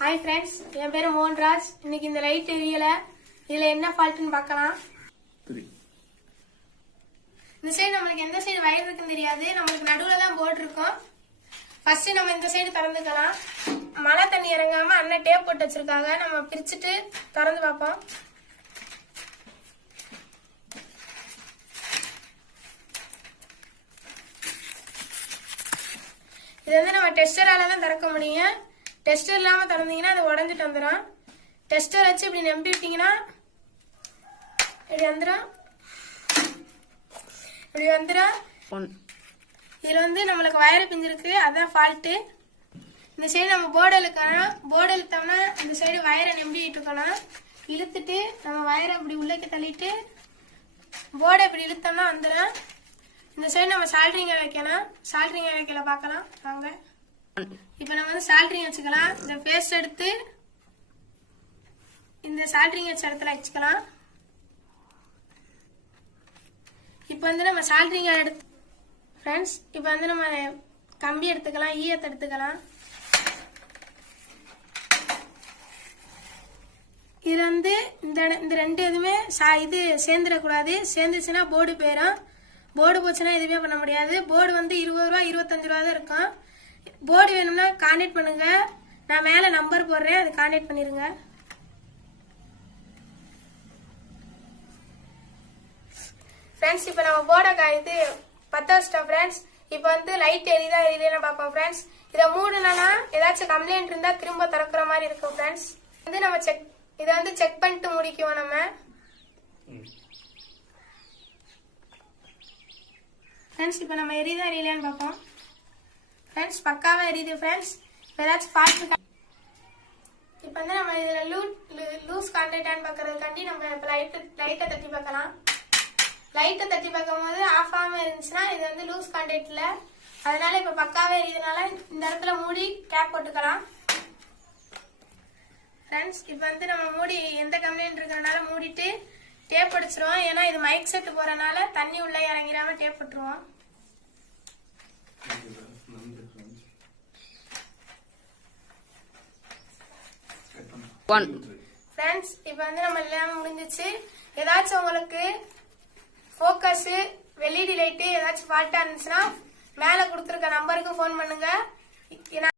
hi friends என் பேரு மோகன்ராஜ் இன்னைக்கு இந்த லைட் எரியல இதுல என்ன ஃபால்ட்னு பார்க்கலாம் இந்த சைடு நமக்கு எந்த சைடு வயர் இருக்குன்னு தெரியாது நமக்கு நடுவுல தான் போர்டு இருக்கும் ஃபர்ஸ்ட் நம்ம இந்த சைடு திறந்துக்கலாம் மழை தண்ணி இறங்காம அண்ணன் டேப் போட்டு வச்சிருக்காங்க நம்ம பிரிச்சிட்டு திறந்து பார்ப்போம் இது வந்து நம்ம டெஸ்டரால தான் திறக்க முடியும் டெஸ்டர் இல்லாம திறந்தீங்கன்னா அது உடைஞ்சிட்டு வந்துடும் டெஸ்டர் வச்சு இப்படி நம்பி விட்டீங்கன்னா இப்படி வந்துடும் இதுல வந்து நம்மளுக்கு வயர் பிஞ்சிருக்கு அதான் ஃபால்ட்டு இந்த சைடு நம்ம போர்டு இழுக்கணும் போர்டு இழுத்தோம்னா இந்த சைடு வயரை நம்பிட்டு இருக்கணும் இழுத்துட்டு நம்ம வயரை இப்படி உள்ளே தள்ளிட்டு போர்டை இப்படி இழுத்தோம்னா வந்துடும் இந்த சைடு நம்ம சால்ட்ரிங்க வைக்கணும் சால்ட்ரிங்க வைக்கல பார்க்கலாம் வாங்க இப்போ நம்ம வந்து சால்ட்ரிங் வச்சுக்கலாம் இந்த பேஸ்ட் எடுத்து இந்த சால்ட்ரிங் வச்ச இடத்துல வச்சுக்கலாம் இப்போ வந்து நம்ம சால்ட்ரிங் எடுத்து ஃப்ரெண்ட்ஸ் இப்போ வந்து நம்ம கம்பி எடுத்துக்கலாம் ஈயத்தை எடுத்துக்கலாம் இதுல வந்து இந்த ரெண்டு எதுவுமே இது சேர்ந்துடக்கூடாது சேர்ந்துச்சுன்னா போர்டு போயிடும் போர்டு போச்சுன்னா எதுவுமே பண்ண முடியாது போர்டு வந்து 20 ரூபா 25 ரூபா தான் இருக்கும் போர்டு வேணும்னா கான்டாக்ட் பண்ணுங்க நான் மேல நம்பர் போடுறேன் அது கான்டாக்ட் பண்ணிருங்க ஃப்ரெண்ட்ஸ் இப்போ நம்ம போர்டை இது பத்த வச்சிட்டோம் ஃப்ரெண்ட்ஸ் இப்போ வந்து லைட் எரியுதா எரியலன்னு பார்ப்போம் ஃப்ரெண்ட்ஸ் இதை மூடுனா ஏதாச்சும் கம்ப்ளைண்ட் இருந்தா திரும்ப திறக்கிற மாதிரி இருக்கும் ஃப்ரெண்ட்ஸ் வந்து நம்ம இதை வந்து செக் பண்ணிட்டு முடிக்குவோம் நம்ம ஃப்ரெண்ட்ஸ் இப்போ நம்ம எரியுதா எரியலையான்னு பார்ப்போம் ஃப்ரெண்ட்ஸ் பக்காவா எரியுது ஃப்ரெண்ட்ஸ் ஏதாச்சும் ஃபால்ட் இப்போ வந்து நம்ம இதில் லூஸ் கான்டாக்டான்னு பார்க்கறதுக்காண்டி நம்ம இப்போ லைட்டை தட்டி பார்க்கலாம் லைட்டை தட்டி பார்க்கும் போது ஆஃப் ஆகாமல் இருந்துச்சுன்னா இது வந்து லூஸ் கான்டாக்டில் அதனால இப்போ பக்காவே எரியுதுனால இந்த இடத்துல மூடி கேப் போட்டுக்கலாம் ஃப்ரெண்ட்ஸ் இப்போ வந்து நம்ம மூடி எந்த கம்ப்ளைண்ட் இருக்கிறனால மூடிட்டு டேப் அடிச்சிருவோம் ஏன்னா இது மைக் செட்டு போறனால தண்ணி உள்ள இறங்கிடாம டேப் போட்டுருவோம் ஃப்ரெண்ட்ஸ் இப்போ வந்து நம்ம எல்லாம் முடிஞ்சிச்சு ஏதாச்சும் உங்களுக்கு ஃபோக்கஸ் எல்இடி லைட்டு ஏதாச்சும் ஃபால்ட்டா இருந்துச்சுன்னா மேல கொடுத்துருக்க நம்பருக்கு ஃபோன் பண்ணுங்க